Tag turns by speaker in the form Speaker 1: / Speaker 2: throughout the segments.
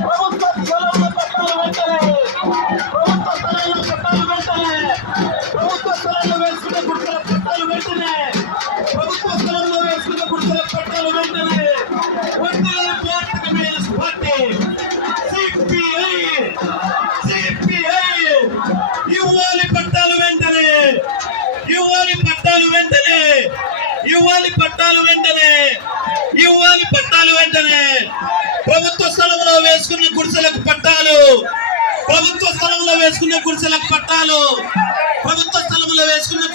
Speaker 1: ప్రభుత్వ స్థలంలో పట్టాలు వెంటనే ప్రభుత్వ స్థలంలో పట్టాలు వెంటనే ఇవ్వాలి పట్టాలు వెంటనే. ఇవ్వాలి పట్టాలు వెంటనే. ఇవ్వాలి పట్టాలు వెంటనే. ఇవ్వాలి పట్టాలు వెంటనే. ప్రభుత్వ స్థలంలో వేసుకున్న గుడిసెలకు పట్టాలు. ప్రభుత్వ స్థలంలో వేసుకున్న గుడిసెలకు పట్టాలు. ప్రభుత్వ స్థలంలో వేసుకున్న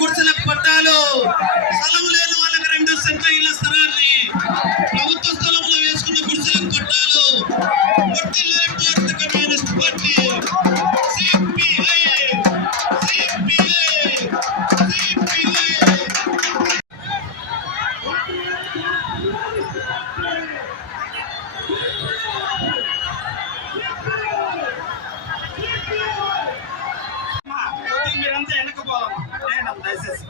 Speaker 1: మీరంతా వెనకపోవాలి దయచేసి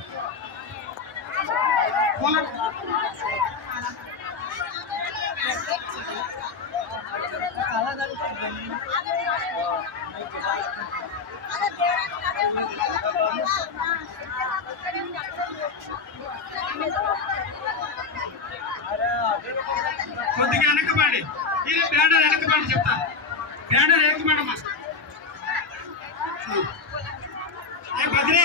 Speaker 1: కొద్దిగా వెనకబడి. ఇది బ్యానర్ వెనకబడి చెప్తా. బ్యానర్ వెనకబడమ్మా. ఏ బద్రి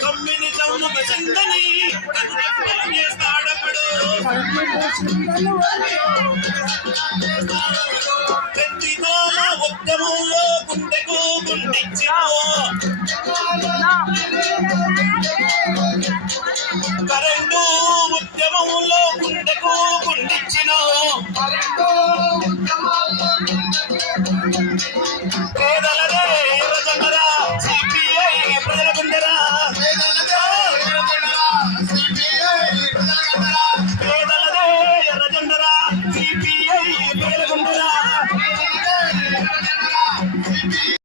Speaker 1: కమ్మిని చౌనుక చెందని చేస్తాడు చేస్తాడొకడు పెద్దిదోల ఉద్యమంలో గుండెకు కరెంటు ఉద్యమంలో గుండెకు